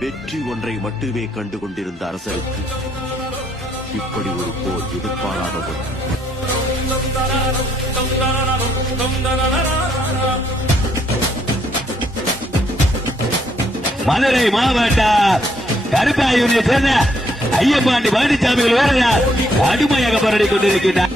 வெற்றி ஒன்றை மட்டுமே கண்டு கொண்டிருந்த அரசருக்கு இப்படி ஒரு போர் எதிர்பாராத மதுரை மாவட்ட கருப்பாயூரை சேர்ந்த ஐயப்பாண்டி பழனிசாமிகள் வேறையார் கடுமையாக போராடி கொண்டிருக்கின்றார்.